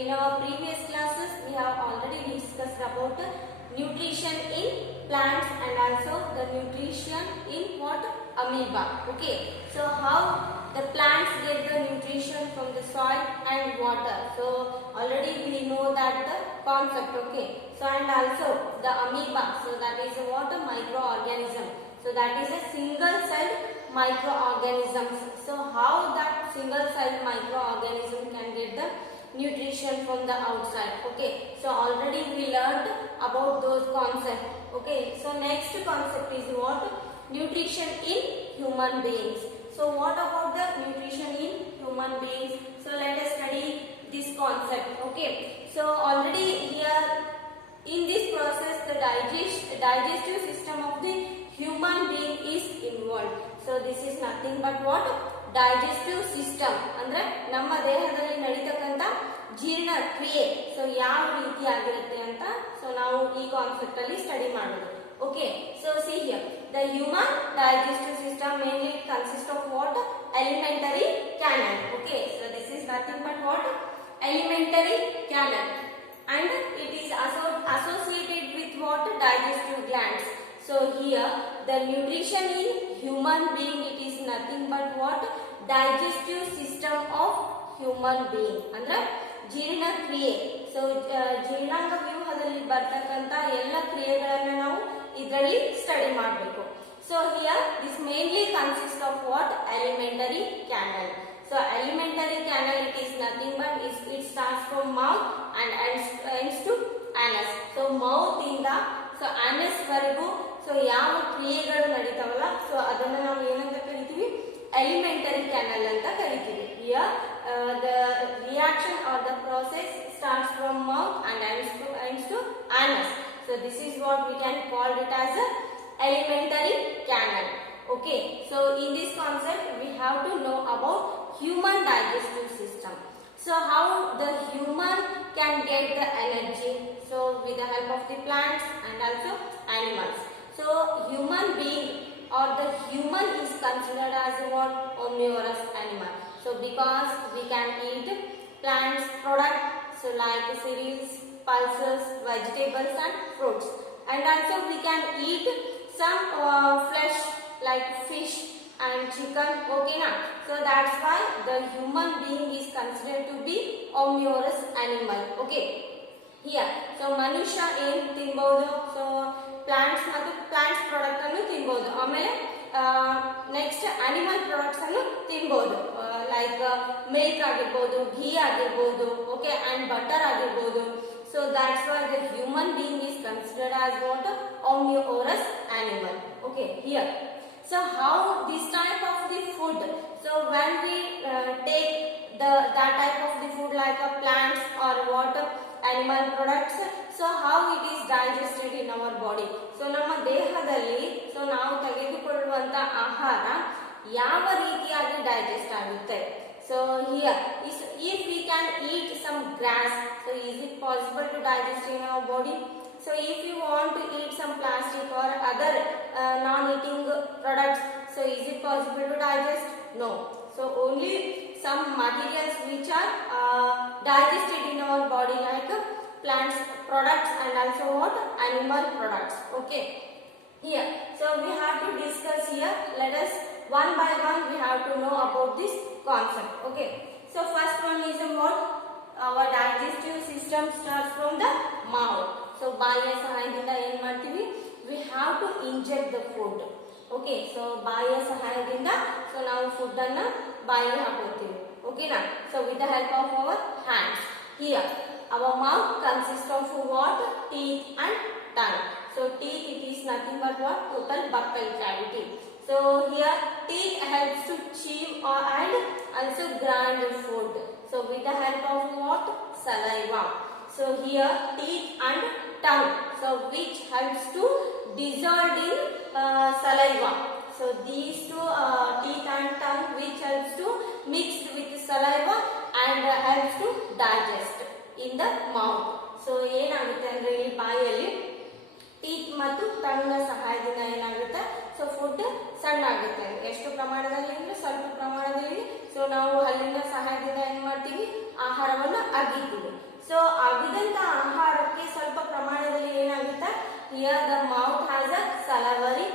in our previous classes we have already discussed about nutrition in plants and also the nutrition in what? Amoeba. Okay, so how the plants get the nutrition from the soil and water. So already we know that the concept. Okay, so and also the amoeba, so that is what? A microorganism. So that is a single celled microorganisms. So how that single celled microorganism can get the nutrition from the outside. Okay, so already we learned about those concepts. Okay, so next concept is what? Nutrition in human beings. So what about the nutrition in human beings? So let us study this concept. Okay, so already here in this process the digestive system of the human being is involved. So this is nothing but what? Digestive system. ಅಂದ್ರೆ ನಮ್ಮ ದೇಹದಲ್ಲಿ ನಡೀತಕ್ಕಂತ ಜೀರ್ಣ ಕ್ರಿಯೆ so ಯಾವ ರೀತಿ ಆಗಿರುತ್ತೆ ಅಂತ so ನಾವು ಈ ಕಾನ್ಸೆಪ್ಟ್ ಅಲ್ಲಿ ಸ್ಟಡಿ ಮಾಡೋದು. Okay, so see here, the human digestive system mainly consists of what? Alimentary canal. Okay, so this is nothing but what? Alimentary canal, and it is associated with what? Digestive glands. So here the nutrition in human being, it is nothing but what? Digestive system of human being. ಅಂದ್ರೆ ಜೀರ್ಣ ಕ್ರಿಯೆ. So ಜೀರ್ಣಾಂಗ ವ್ಯೂಹದಲ್ಲಿ ಬರ್ತಕ್ಕಂತ ಎಲ್ಲ ಕ್ರಿಯೆಗಳನ್ನ ನಾವು ಇದರಲ್ಲಿ study ಮಾಡಬೇಕು. So here this mainly consist of what? alimentary canal. So alimentary canal, it is nothing but it starts from mouth and ends to anus. So mouth ಇಂದ so anus ವರೆಗೂ ಸೊ ಯಾವ ಕ್ರಿಯೆಗಳು ನಡೀತಾವಲ್ಲ so ಅದನ್ನ ನಾವು ಏನಂತ ಕರಿತೀವಿ? alimentary canal ಅಂತ ಕರಿತೀವಿ. Here the reaction or the process starts from mouth and ends to anus. So this is what we can call it as a alimentary canal. Okay, so in this concept we have to know about human digestive system. So how the human can get the energy? So with the help of the plants and also animals. So human being or the human is considered as what? Omnivorous animal. So because we can eat plants product, so like cereals, pulses, vegetables and fruits, and also we can eat some flesh like fish and chicken. Okay na? So that's why the human being is considered to be omnivorous animal. Okay, here so ಮನುಷ್ಯ ಏನು ತಿನ್ಬಹುದು? So plants ಮತ್ತು plants product ಅನ್ನು ತಿನ್ಬಹುದು. ಆಮೇಲೆ next animal products ಅನ್ನು ತಿನ್ಬಹುದು. Like milk ಆಗಿರ್ಬೋದು, ಘೀ ಆಗಿರ್ಬೋದು, ಓಕೆ, ಅಂಡ್ ಬಟರ್ ಆಗಿರ್ಬೋದು. So that's why the human being is considered as what? Omnivorous animal. Okay, here so how this type of the food, so when we take that type of the food like plants or what? Animal products, so how it is digested in our body. So ನಮ್ಮ ದೇಹದಲ್ಲಿ so ನಾವು ತೆಗೆದುಕೊಳ್ಳುವಂತ ಆಹಾರ ಯಾವ ರೀತಿಯಾಗಿ digest ಆಗುತ್ತೆ? So here if we can eat some grass, so is it possible to digest in our body? So if you want to eat some plastic or other non-eating products, so is it possible to digest? No. So only some materials which are digested in our body like plants products and also what? Animal products. Okay, here so we have to discuss here. Let us one by one we have to know about this concept. Okay, so first one is what? Our digestive system starts from the mouth. So ಬಾಯಿಯ ಸಹಾಯದಿಂದ ಏನು ಮಾಡ್ತೀವಿ? We have to inject the food. Okay, so ಬಾಯಿಯ ಸಹಾಯದಿಂದ so ನಾವು food ಅನ್ನ ಬಾಯಿಗೆ ಹಾಕೋತೀವಿ. Okay na? So with the help of our hands. Here our mouth consists of what? Teeth and tongue. So teeth, it is nothing but what? Total buccal cavity. So here teeth helps to chew and also grind food. So with the help of what? Saliva. So here teeth and tongue, so which helps to dissolve in saliva. So these two teeth and tongue which helps to mix with saliva and helps to digest in the mouth. So ಏನಾಗುತ್ತೆ ಅಂದ್ರೆ ಈ ಬಾಯಲ್ಲಿ teeth ಮತ್ತು tongue ಸಹಾಯದಿಂದ ಏನಾಗುತ್ತೆ? So food ಸಣ್ಣ ಆಗುತ್ತೆ. ಎಷ್ಟು ಪ್ರಮಾಣದಲ್ಲಿ ಅಂದ್ರೆ ಸ್ವಲ್ಪ ಪ್ರಮಾಣದಲ್ಲಿ. ಸೊ ನಾವು ಹಲ್ಲಿನ ಸಹಾಯದಿಂದ ಏನ್ ಮಾಡ್ತೀವಿ? ಆಹಾರವನ್ನು ಅಗಿತೀವಿ. ಸೊ ಅವಿದಂತ ಆಹಾರಕ್ಕೆ ಸ್ವಲ್ಪ ಪ್ರಮಾಣದಲ್ಲಿ ಏನಾಗುತ್ತೆ, here the mouth has a salivary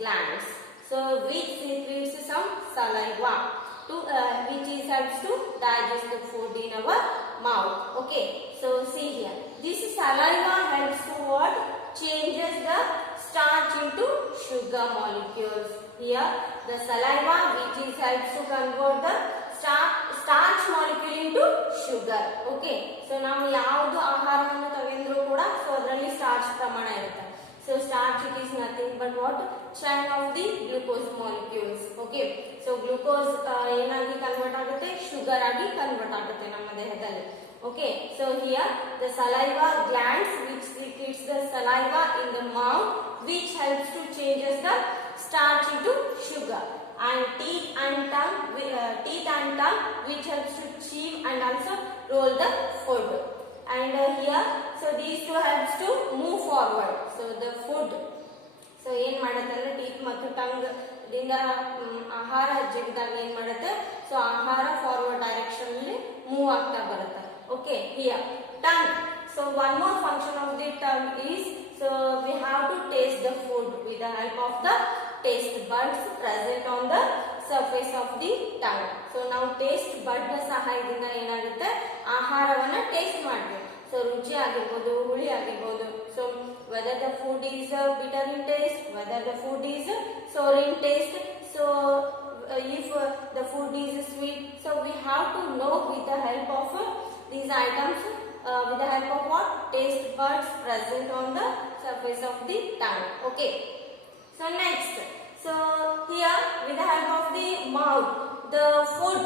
glands, so which secretes some saliva to which is helps to digest the food in our mouth. Okay, so see here, this saliva helps to what, changes the starch into sugar molecules. Here the saliva which is helps to convert the starch molecule into sugar. Okay, so ನಾವು ಯಾವುದು ಆಹಾರವನ್ನು ತಗೊಂಡ್ರು ಕೂಡ so ಅದರಲ್ಲಿ starch ಪ್ರಮಾಣ ಇರುತ್ತೆ. So starch it is nothing but what, chain of the glucose molecules. Okay, so glucose ಏನಾಗಿ convert ಆಗುತ್ತೆ, ಶುಗರ್ ಆಗಿ ಕನ್ವರ್ಟ್ ಆಗುತ್ತೆ ನಮ್ಮ ದೇಹದಲ್ಲಿ. Okay, so here the saliva glands which secretes the saliva in the mouth which helps to changes the starch into sugar, and teeth and tongue which helps to chew and also roll the food. And here so these two helps to move forward, so the food so ಏನ್ ಮಾಡುತ್ತೆ ಅಂದ್ರೆ teeth ಮತ್ತು tongue ದಿಂದ ಆಹಾರ ಜಗದಾಗ ಏನ್ ಮಾಡುತ್ತೆ, so ಆಹಾರ ಫಾರ್ವರ್ಡ್ ಡೈರೆಕ್ಷನ್ ಅಲ್ಲಿ ಮೂವ್ ಆಗ್ತಾ ಬರುತ್ತೆ. Okay, here tongue, so one more function of the tongue is, so we have to taste the food with the help of the taste buds present on the surface of the tongue. So ನಾವು taste ಬಡ್ ನ ಸಹಾಯದಿಂದ ಏನಾಗುತ್ತೆ, ಆಹಾರವನ್ನ taste ಮಾಡ್ತೀವಿ. So ರುಚಿ ಆಗಿರ್ಬೋದು, ಹುಳಿ ಆಗಿರ್ಬೋದು. So whether the food is bitter in taste, whether the food is sour in taste, so if the food is sweet, so we have to know with the help of these items, with the help of what, taste buds present on the surface of the tongue. Okay, so next, so here with the help of the mouth, the food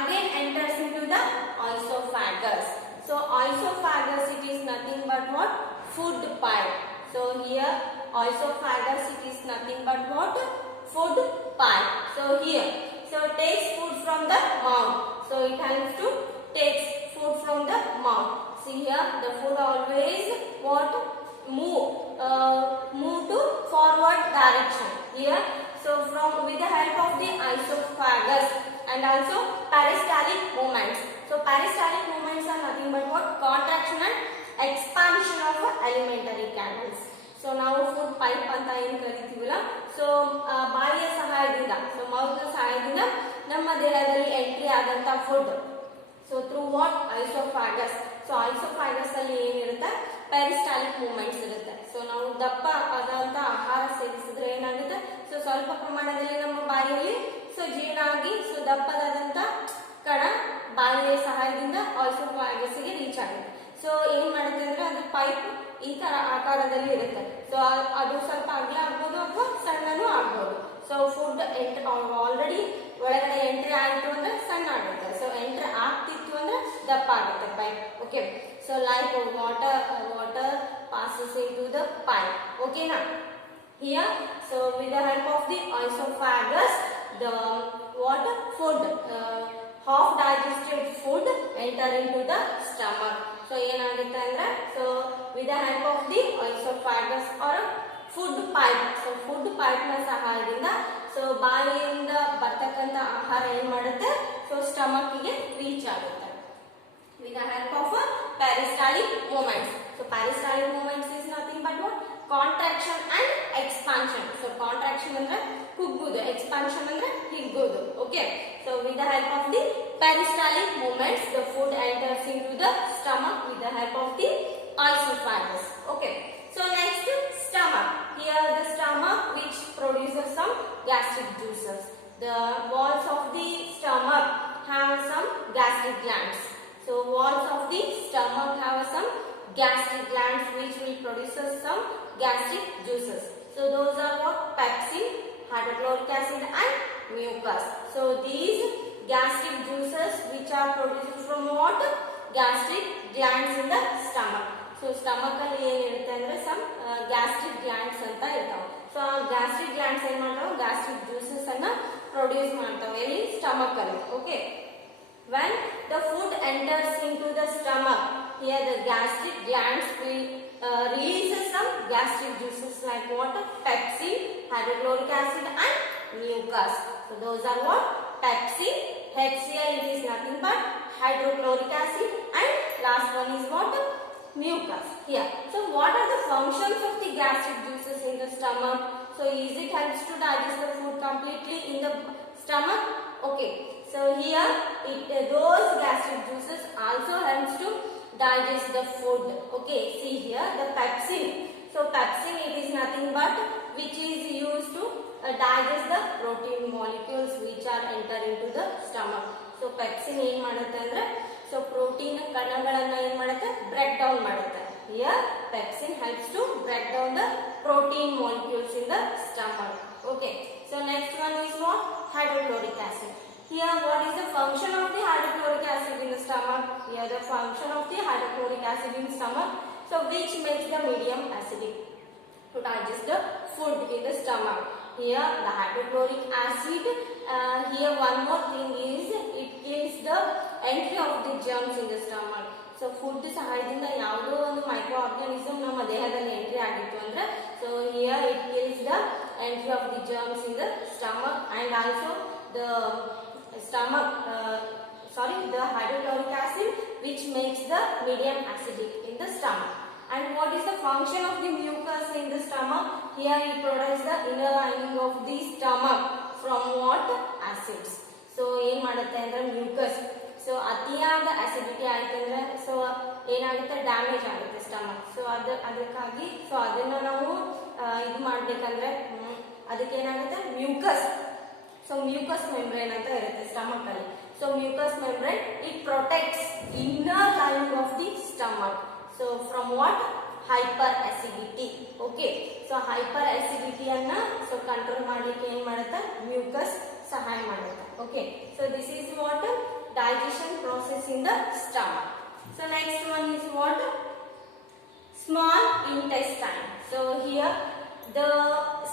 again enters into the esophagus. So esophagus it is nothing but what, food pipe. So here esophagus it is nothing but what, food pipe. So here, so takes food from the mouth, so it helps to takes food from the mouth. See here, the food always what, move to forward direction here. So from with the help of the esophagus and also peristaltic movements. So peristaltic movements are nothing but what, contraction and expansion of alimentary canals. So ನಾವು food pipe ಅಂತ ಏನು ಕರಿತೀವಲ್ಲ, so ಬಾಯಿಯ ಸಹಾಯದಿಂದ, so mouth ನ ಸಹಾಯದಿಂದ ನಮ್ಮ ದೇಹದಲ್ಲಿ ಎಂಟ್ರಿ ಆದಂತ food, so through what, oesophagus. So oesophagus ಅಲ್ಲಿ ಏನಿರುತ್ತೆ, ಪೆರಿಸ್ಟಾಲಿಕ್ ಮೂವ್ಮೆಂಟ್ಸ್ ಇರುತ್ತೆ. ಸೊ ನಾವು ದಪ್ಪ ಆದಂತ ಆಹಾರ ಸೇವಿಸಿದ್ರೆ ಏನಾಗುತ್ತೆ, ಸೊ ಸ್ವಲ್ಪ ಪ್ರಮಾಣದಲ್ಲಿ ನಮ್ಮ ಬಾಯಿಯಲ್ಲಿ ಸೊ ಜೀರ್ಣ ಆಗಿ ಸೊ ದಪ್ಪದಾದಂತ ಕಣ ಬಾಯಿಯ ಸಹಾಯದಿಂದ ಐಸೋಫಾಗಸ್ ಗೆ ರೀಚ್ ಆಗುತ್ತೆ. ಸೊ ಏನ್ ಮಾಡುತ್ತೆ ಅಂದ್ರೆ ಅದು ಪೈಪ್ ಈ ತರ ಆಕಾರದಲ್ಲಿ ಇರುತ್ತೆ. ಸೊ ಅದು ಸ್ವಲ್ಪ ಅಗಲ ಆಗ್ಬೋದು ಅಥವಾ ಸಣ್ಣನೂ ಆಗ್ಬೋದು. ಸೊ ಫುಡ್ ಆಲ್ರೆಡಿ ಒಳಗಡೆ ಎಂಟ್ರಿ ಆಯ್ತು ಅಂದ್ರೆ ಸಣ್ಣ ಆಗುತ್ತೆ, ಸೊ ಎಂಟ್ರಿ ಆಗ್ತಿತ್ತು ಅಂದ್ರೆ ದಪ್ಪ ಆಗುತ್ತೆ pipe. Okay, so like water passes into the pipe. Okay now, here so with the help of the esophagus, the what, food, half digested food enter into the stomach. So ಏನಾಗುತ್ತೆ ಅಂದ್ರೆ, so with the help of the esophagus or food pipe, so food pipe ನ ಸಹಾಯದಿಂದ so ಬಾಯಿಯಿಂದ ಬರ್ತಕ್ಕಂತ ಆಹಾರ ಏನ್ ಮಾಡುತ್ತೆ, so stomach ಗೆ reach ಆಗುತ್ತೆ with the help of peristaltic movements. So peristaltic movements is nothing but what, contraction and expansion. So contraction ಅಂದ್ರೆ ಕುಗ್ಗುವುದು, expansion ಅಂದ್ರೆ ಹಿಗ್ಗುವುದು. Okay, so with the help of the peristaltic movements, the food enters into the stomach with the help of the esophagus. Okay, so next, stomach. Here the stomach which produces some gastric juices. The walls of the stomach have some gastric glands. So walls of the stomach have some gastric glands which will produce some gastric juices. So those are what, pepsin, hydrochloric acid and mucus. So these gastric juices which are produced from what, gastric glands in the stomach. So stomach ಅಲ್ಲಿ ಏನಿರುತ್ತೆ ಅಂದ್ರೆ some gastric glands ಅಂತ ಇರ್ತಾವೆ. So ಆ gastric glands ಏನ್ ಮಾಡ್ತಾವೆ, gastric juices ಅನ್ನ produce ಮಾಡ್ತಾವೆ ಇಲ್ಲಿ ಸ್ಟಮಕ್ ಅಲ್ಲಿ. Okay, when the food enters into the stomach, here the gastric glands will release some gastric juices like what, pepsin, hydrochloric acid and mucus. So those are what, pepsin, HCl it is nothing but hydrochloric acid and last one is what? Mucus. Here. So what are the functions of the gastric juices in the stomach? So is it helps to digest the food completely in the stomach? Okay. So here those gastric juices also helps to digest the food. Okay. See here the pepsin. So pepsin, it is nothing but which is used to digest the protein molecules which are enter into the stomach. So pepsin ಏನು ಮಾಡುತ್ತೆ ಅಂದ್ರೆ so protein ಕಣಗಳನ್ನ ಏನು ಮಾಡುತ್ತೆ break down ಮಾಡುತ್ತೆ. Here pepsin helps to break down the protein molecules in the stomach. Okay. So next one is what? Hydrochloric acid. Here what is the function of the hydrochloric acid in the stomach? Here the function of the hydrochloric acid in stomach, so which makes the medium acidic to digest the food in the stomach. Here the hydrochloric acid, here one more thing is it kills the entry of the germs in the stomach. So food ಸಹಾಯದಿಂದ ಯಾವುದೋ ಒಂದು micro organism ನಮ್ಮ ದೇಹದಲ್ಲಿ entry ಆಗಿತ್ತು ಅಂದ್ರೆ so here it kills the entry of the germs in the stomach and also the stomach the hydrochloric acid which makes the medium acidic in the stomach. And what is the function of the mucus in the stomach? Here it provides the inner lining of the stomach from what? Acids. So ಏನು ಮಾಡುತ್ತೆ ಅಂದ್ರೆ mucus. So ಅತಿಯಾದ acidity ಆಯ್ತಂದ್ರೆ so ಏನಾಗುತ್ತೆ damage ಆಗುತ್ತೆ stomach. So ಅದಕ್ಕಾಗಿ so ಅದನ್ನ ನಾವು ಇದು ಮಾಡ್ಬೇಕಂದ್ರೆ ಅದಕ್ಕೆ ಏನಾಗುತ್ತೆ ಮ್ಯೂಕಸ್. ಸೊ ಮ್ಯೂಕಸ್ ಮೆಂಬ್ರೇನ್ ಅಂತ ಇರುತ್ತೆ ಸ್ಟಮಕ್ ಅಲ್ಲಿ. So mucus membrane it protects inner lining of the stomach. So from what? Hyper acidity. Okay. So hyper acidity anna so control ಮಾಡ್ಲಿಕ್ಕೆ ಏನು ಮಾಡುತ್ತೆ mucus ಸಹಾಯ ಮಾಡುತ್ತೆ. Okay. So this is what digestion process in the stomach. So next one is what? Small intestine. So here the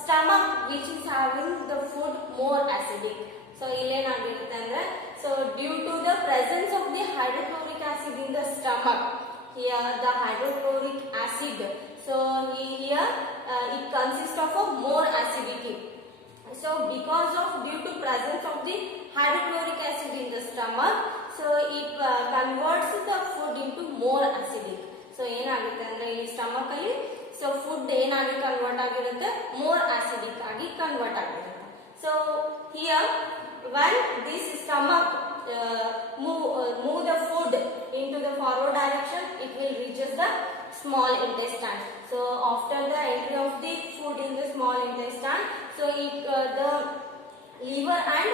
stomach which is having the food more acidic. So ಇಲ್ಲೇನಾಗಿರುತ್ತೆ ಅಂದ್ರೆ so due to the presence of the hydrochloric acid in the stomach, here the hydrochloric acid, so here it consists of a more acidity. So because of due to presence of the hydrochloric acid in the stomach, so it converts the food into more acidic. So ಏನಾಗುತ್ತೆ ಅಂದ್ರೆ ಈ stomach ಅಲ್ಲಿ so food ಏನಾಗಿ convert ಆಗಿರುತ್ತೆ more acidic ಆಗಿ convert ಆಗಿರುತ್ತೆ. So here when this stomach move the food into the forward direction, it will reaches the small intestine. So after the entry of the food in the small intestine, so it the liver and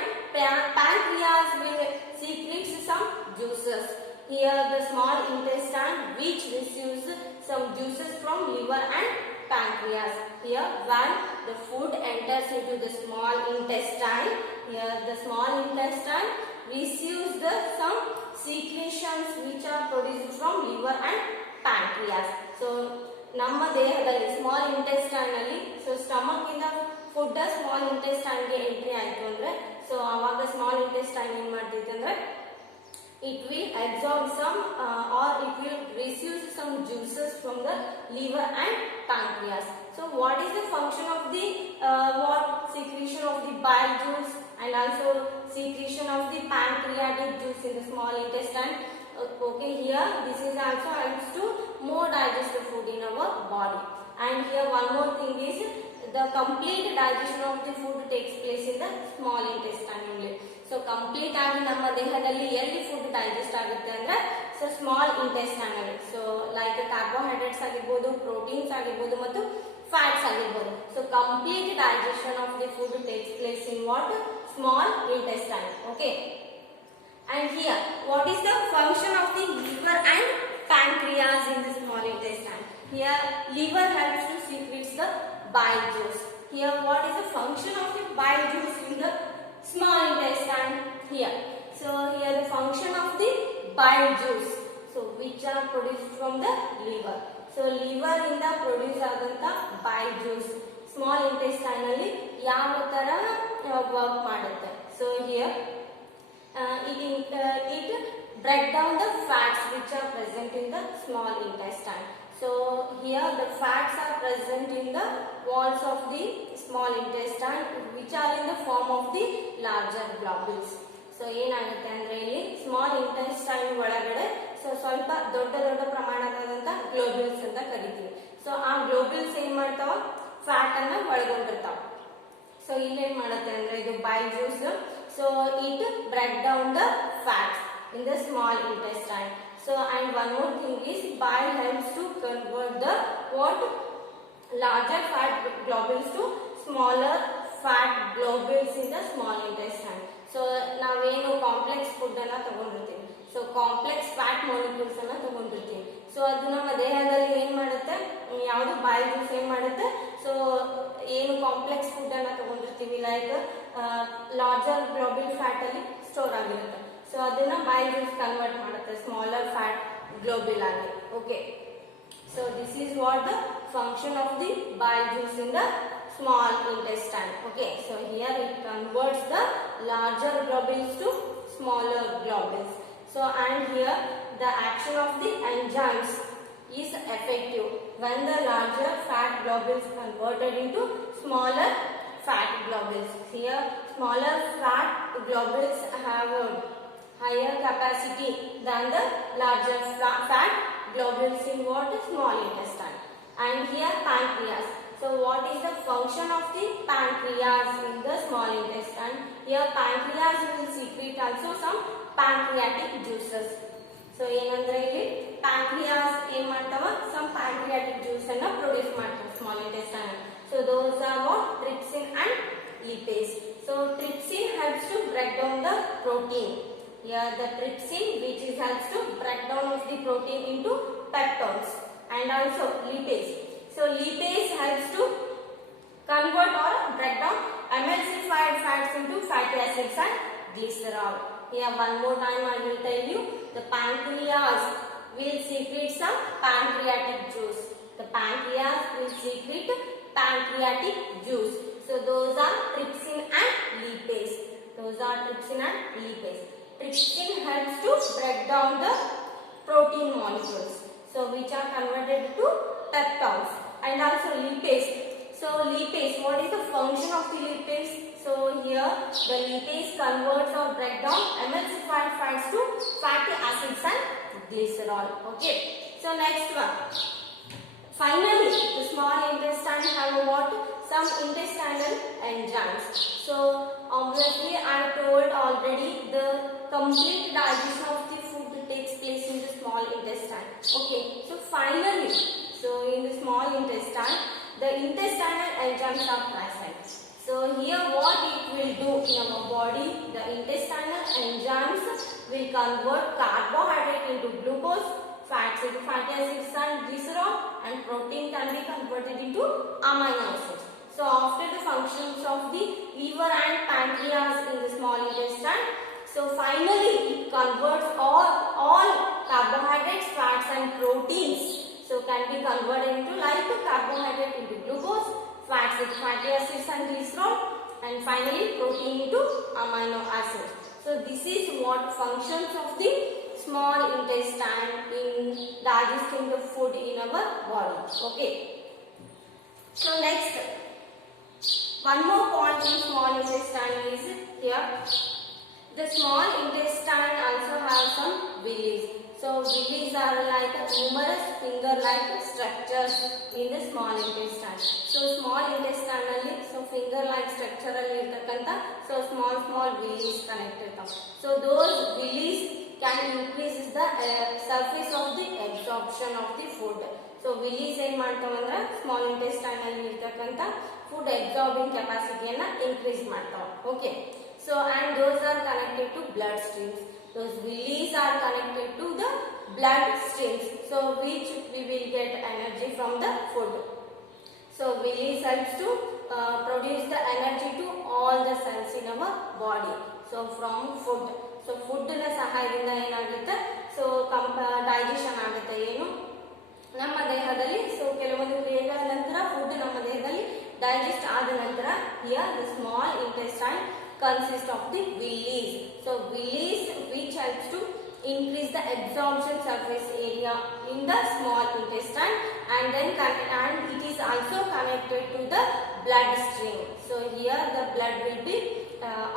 pancreas will secrete some juices. Here the small intestine which receives some juices from liver and pancreas. Here when the food enters into the small intestine, here the small intestine receives the some secretions which are produced from liver and pancreas. So ನಮ್ಮ ದೇಹದಲ್ಲಿ small intestine ಅಲ್ಲಿ so stomach ಇಂದ food small intestine ಗೆ entry ಆಯ್ತು ಅಂದ್ರೆ so ಅವಾಗ small intestine ಏನ್ ಮಾಡ್ತೈತೆ ಅಂದ್ರೆ it will absorb some or it will receive some juices from the liver and pancreas. So what is the function of the what secretion of the bile juice and also secretion of the pancreatic juice in the small intestine? Okay, here this is also helps to more digest the food in our body. And here one more thing is the complete digestion of the food takes place in the small intestine only. So complete ಆಗಿ ನಮ್ಮ ದೇಹದಲ್ಲಿ ಎಲ್ಲಿ food digest ಆಗುತ್ತೆ ಅಂದ್ರೆ so small intestine ಅಲ್ಲಿ. So like carbohydrates ಆಗಿರ್ಬೋದು, proteins ಆಗಿರ್ಬೋದು ಮತ್ತು ಫ್ಯಾಟ್ಸ್ ಆಗಿರ್ಬೋದು. So complete digestion of the food takes place in what? Small intestine. Okay. And here what is the function of the liver and pancreas in the small intestine? Here liver helps to secrete the bile juice. Here what is the function of the bile juice in the small intestine? Here so here the function of the bile juice, so which are produced from the liver. So liver ಇಂದ produce ಆದಂತ bile juice small intestine ಅಲ್ಲಿ ಯಾವ ತರ work ಮಾಡುತ್ತೆ? So here it break down the fats which are present in the small intestine. So here the fats are present in the walls of the small intestine which are in the form of the larger globules. So ಏನಾಗುತ್ತೆ ಅಂದ್ರೆ ಇಲ್ಲಿ small intestine ಒಳಗಡೆ so ಸ್ವಲ್ಪ ದೊಡ್ಡ ದೊಡ್ಡ ಪ್ರಮಾಣದಾದಂತ globules ಅಂತ ಕರಿತೀವಿ. So ಆ ಗ್ಲೋಬ್ಯೂಲ್ಸ್ ಏನ್ ಮಾಡ್ತಾವ, ಫ್ಯಾಟ್ ಅನ್ನ ಒಳಗೊಂಡಿರ್ತಾವ. ಸೊ ಇಲ್ಲೇನ್ ಮಾಡುತ್ತೆ ಅಂದ್ರೆ ಇದು bile juice. So it break down the fats in the small intestine. So and one more thing is bile helps to convert the what larger fat globules to smaller fat globules in the small intestine. So ನಾವೇನು complex food ಅನ್ನ ತಗೊಂಡಿರ್ತೀವಿ, so complex fat molecules ಅನ್ನ ತಗೊಂಡಿರ್ತೀವಿ. So ಅದು ನಮ್ಮ ದೇಹದಲ್ಲಿ ಏನ್ ಮಾಡುತ್ತೆ, ಯಾವುದು ಬೈಲ್ juice ಏನ್ ಮಾಡುತ್ತೆ, ಸೊ ಏನು ಕಾಂಪ್ಲೆಕ್ಸ್ ಫುಡ್ ಅನ್ನ ತಗೊಂಡಿರ್ತೀವಿ ಲೈಕ್ ಲಾರ್ಜರ್ ಗ್ಲೋಬ್ಯೂಲ್ ಫ್ಯಾಟ್ ಅಲ್ಲಿ ಸ್ಟೋರ್ ಆಗಿರುತ್ತೆ. ಸೊ ಅದನ್ನ ಬೈಲ್ ಜ್ಯೂಸ್ ಕನ್ವರ್ಟ್ ಮಾಡುತ್ತೆ ಸ್ಮಾಲರ್ ಫ್ಯಾಟ್ ಗ್ಲೋಬ್ಯೂಲ್ ಆಗಿ. Okay, so this is what the function of the bile juice in the small intestine. Okay, so here it converts the larger globules to smaller globules. So and here the action of the enzymes is effective when the larger fat globules converted into smaller fat globules. Here smaller fat globules have a higher capacity than the larger fat globules in what small intestine. And here pancreas. So what is the function of the pancreas in the small intestine? Here pancreas will secrete also some pancreatic juices. So ಏನಂದ್ರೆ ಇಲ್ಲಿ pancreas ಏನ್ ಮಾಡ್ತಾವ, some pancreatic juice ಅನ್ನ produce ಮಾಡ್ತಾವ small intestine. So those are what trypsin and lipase. So trypsin helps to break down the protein. Here the trypsin which is helps to break down of the protein into peptones, and also lipase. So lipase helps to convert or break down emulsified fats into fatty acids and glycerol. Here one more time I will tell you, the pancreas will secrete some pancreatic juice. The pancreas will secrete pancreatic juice. So those are trypsin and lipase. Those are trypsin and lipase. Trypsin helps to break down the protein molecules, so which are converted to peptones, and also lipase. So lipase, what is the function of the lipase? So here the lipase converts or break down emulsified fats to fatty acids and glycerol. Okay, so next one. Finally, the small intestine have what? Some intestinal enzymes. So obviously I told already the complete digestion of the food takes place in the small intestine. Okay, so finally, so in the small intestine, the intestinal enzymes are present. So here what it will do in our body, the intestinal enzymes will convert carbohydrate into glucose, fats into fatty acids and glycerol, and protein can be converted into amino acids. So after the functions of the liver and pancreas in the small intestine, so finally it converts all carbohydrates, fats and proteins. So can be converted into like carbohydrate into glucose, fats into fatty acids and glycerol, and finally protein into amino acids. So this is what functions of the small intestine in digesting the food in our body. Okay. So next, one more point in small intestine is here. The small intestine also have some villi. So villi are like numerous finger-like structures in the small intestine. So small intestine alli, so finger-like structure alli irtakanta, so small villi connected. So those villi can increase the surface of the absorption of the food. So villi ಏನ್ ಮಾಡ್ತಾವಂದ್ರೆ small intestine ಅಲ್ಲಿ ಇರ್ತಕ್ಕಂತ food absorbing ಕೆಪಾಸಿಟಿಯನ್ನ increase ಮಾಡ್ತಾವ. Okay, so and those are connected to blood streams. Those villi are connected to the blood streams, so which we will get energy from the food. So villi helps to produce the energy to all the cells in our body. So from food, so food ನ ಸಹಾಯದಿಂದ ಏನಾಗುತ್ತೆ, so digestion ಆಗುತ್ತೆ ಏನು ನಮ್ಮ ದೇಹದಲ್ಲಿ. So ಕೆಲವೊಂದು ಕ್ರಿಯೆಗಳ ನಂತರ ಫುಡ್ ನಮ್ಮ ದೇಹದಲ್ಲಿ ಡೈಜೆಸ್ಟ್ ಆದ ನಂತರ here the small intestine consists of the villi. So villi which helps to increase the absorption surface area in the small intestine, and then and it is also connected to the blood stream. So here the blood will be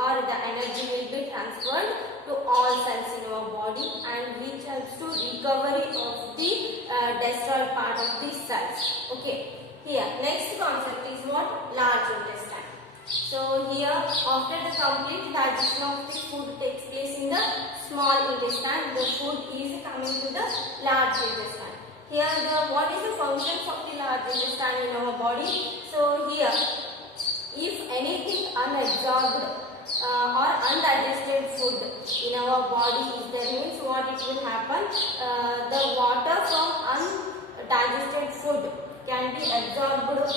or the energy will be transferred to all cells in our our body and which helps to recovery of the destroyed part of the cells. Okay. Here, next concept is what? Large intestine. So here, after the complete digestion of the food takes place in the small intestine, the food is coming to the large intestine. Here, what is the functions of the large intestine in our body? So here, if anything unabsorbed or undigested food in our body is there, means what it will happen? The water from undigested food can be absorbed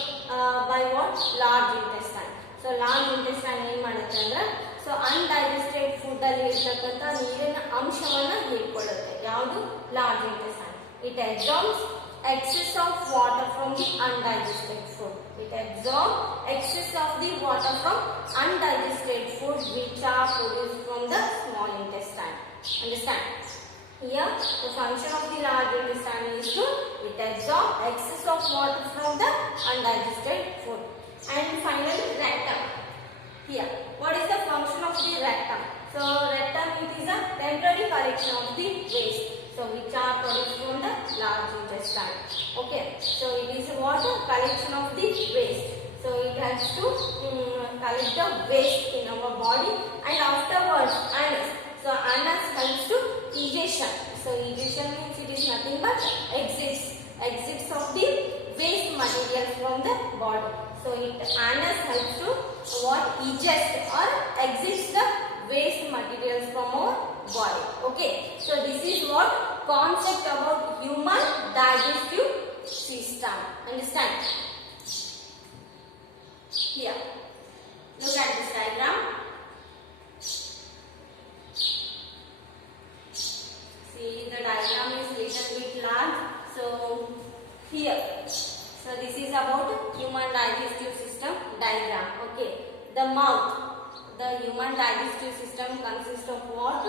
by what? Large intestine. So large intestine ಏನು ಮಾಡುತ್ತೆ ಅಂದ್ರೆ so undigested food ಅಲ್ಲಿ ಇರತಕ್ಕಂತ ನೀರಿನ ಅಂಶವನ್ನ ಹೀರಿಕೊಳ್ಳುತ್ತೆ. ಯಾವುದು? Large intestine. It absorbs excess of water from the undigested food. It absorbs excess of the water from undigested food which are produced from the small intestine. Understand? Here, the function of the large intestine is to it absorb excess of water from the undigested food. And finally, rectum. Here, what is the function of the rectum? So, rectum it is a temporary collection of the waste. So, which are produced from the large intestine. Okay. So, it is what? Collection of the waste. So, it helps to collect the waste in our body and afterwards anus. So, anus helps to egestion. So, egestion means it is nothing but exits of the waste material from the body. So, anus helps to what? Egest or exits the waste materials from our body. Okay. So, this is what concept about human digestive system. Understand? Here. Look at this diagram. See, the diagram is little bit large. So, here. So, this is about human digestive system diagram. Okay. The mouth. The human digestive system consists of what?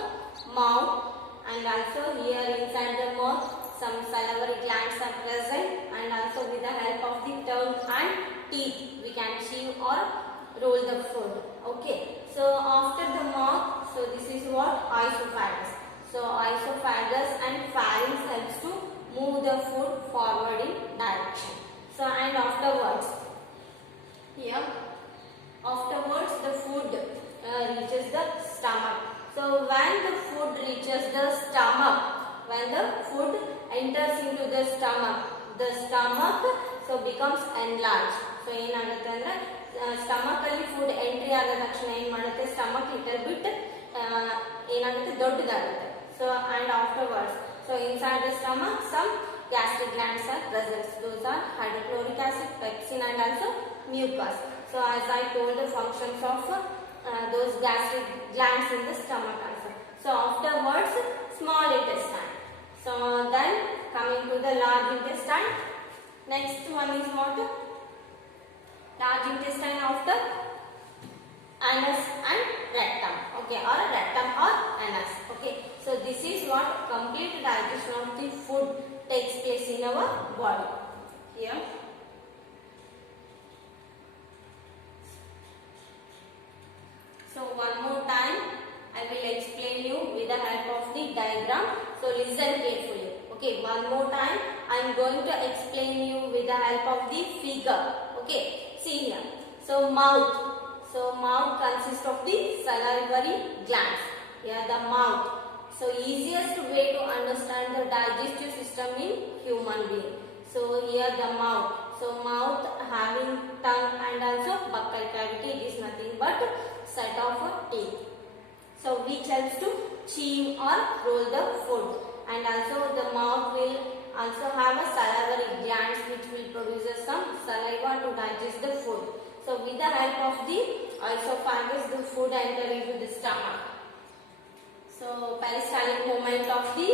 Mouth, and also here inside the mouth some salivary glands are present, and also with the help of the tongue and teeth we can chew or roll the food. Okay. So after the mouth, so this is what? Esophagus. So esophagus and pharynx helps to move the food forward in direction. So and afterwards, here afterwards the food reaches the stomach. So when the food reaches the stomach, when the food enters into the stomach so becomes enlarged. So ಏನಾಗುತ್ತೆ ಅಂದ್ರೆ stomach ಅಲ್ಲಿ food entry ಆದ ತಕ್ಷಣ ಏನು ಮಾಡುತ್ತೆ? Stomach little bit ಏನಾಗುತ್ತೆ? ದೊಡ್ಡದಾಗುತ್ತೆ. So and afterwards, so inside the stomach some gastric glands are present. Those are hydrochloric acid, pepsin and also mucus. So as I told the functions of those gastric glands in the stomach also. So afterwards small intestine. So then coming to the large intestine. Next one is what? Large intestine after anus and rectum. Okay, or rectum or anus. Okay. So this is what complete digestion of the food takes place in our body. Here. So one more time I will explain you with the help of the diagram. So listen carefully. Okay, one more time I am going to explain you with the help of the figure. Okay, see here. So mouth. So mouth consists of the salivary glands. Here the mouth. So easiest way to understand the digestive system in human being. So here the mouth. So mouth having tongue and also buccal cavity is nothing but set of teeth. So which helps to chew or roll the food, and also the mouth will also have a salivary glands which will produce some saliva to digest the food. So with the help of the esophagus the food enter into the stomach. So peristaltic movement of the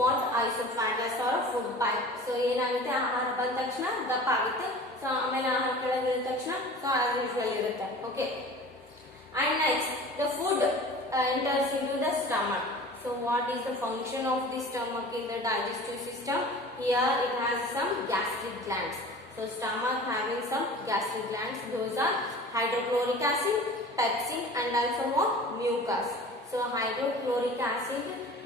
what? Esophagus or food pipe. So ಏನಾಗುತ್ತೆ? ಆಹಾರ ಬಂದ ತಕ್ಷಣ ದಪ್ಪ ಆಗುತ್ತೆ. So ಆಮೇಲೆ ಆಹಾರ ಕೆಳಗೆ ಇಳಿದ ತಕ್ಷಣ ಸೊ ಆಸ್ ಯೂಶುವಲ್ ಇರುತ್ತೆ. Okay. And next the food enters into the stomach. So what is the function of the stomach in the digestive system? Here it has some gastric glands. So stomach having some gastric glands. Those are hydrochloric acid, pepsin and also what? Mucus. So hydrochloric acid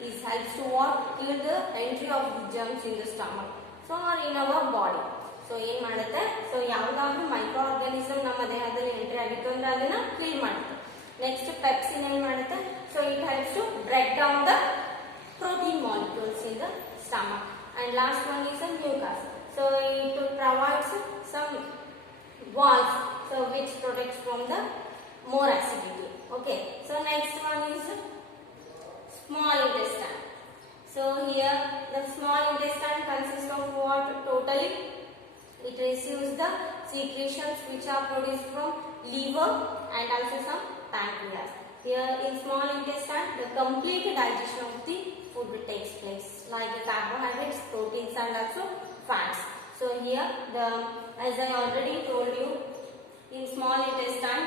is helps to what? Kill the entry of the germs in the stomach. So or in our body. So ಏನು ಮಾಡುತ್ತೆ? So ಯಾವುದಾದ್ರೂ micro organism ನಮ್ಮ ದೇಹದಲ್ಲಿ entry ಆಗಿತ್ತು ಅಂದ್ರೆ ಅದನ್ನ kill ಮಾಡುತ್ತೆ. Next pepsin ಏನು ಮಾಡುತ್ತೆ? So it helps to break down the protein molecules in the stomach. And last one is a mucus. So it provides some walls, so which protects from the more acidity. Okay. So next one is small intestine. So here the small intestine consists of what? Totally it receives the secretions which are produced from liver and also some pancreas. Here in small intestine the complete digestion of the food takes place, like the carbohydrates, proteins and also fats. So here the, as I already told you, in small intestine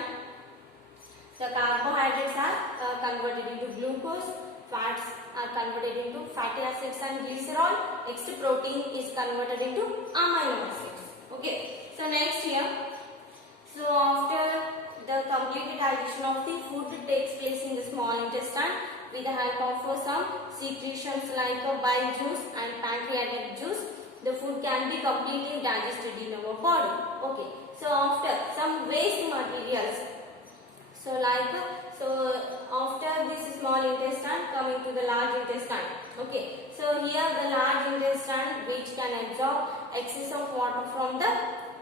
the carbohydrates are converted into glucose, fats are converted into fatty acids and glycerol. Next protein is converted into amino acids. Okay. So next here, so after the complete digestion of the food takes place in the small intestine with the help of some secretions like bile juice and pancreatic juice, the food can be completely digested in our body. Okay. So after some waste materials, so like after this small intestine coming to the large intestine. Okay. So here the large intestine which can absorb excess of water from the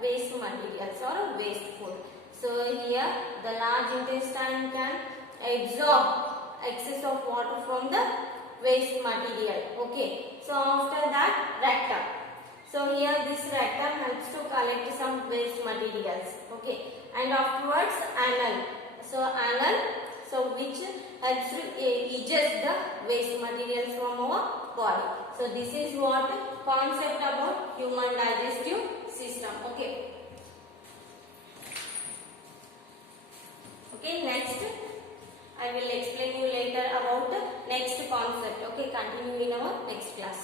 waste materials or waste food. So here the large intestine can absorb excess of water from the waste material. Okay. So after that rectum. So here this rectum helps to collect some waste materials. Okay. And afterwards anal. So anal, so which helps to eject the waste materials from our body. So this is what concept about human digestive system. Okay. Okay, next I will explain you later about the next concept. Okay, continue in our next class.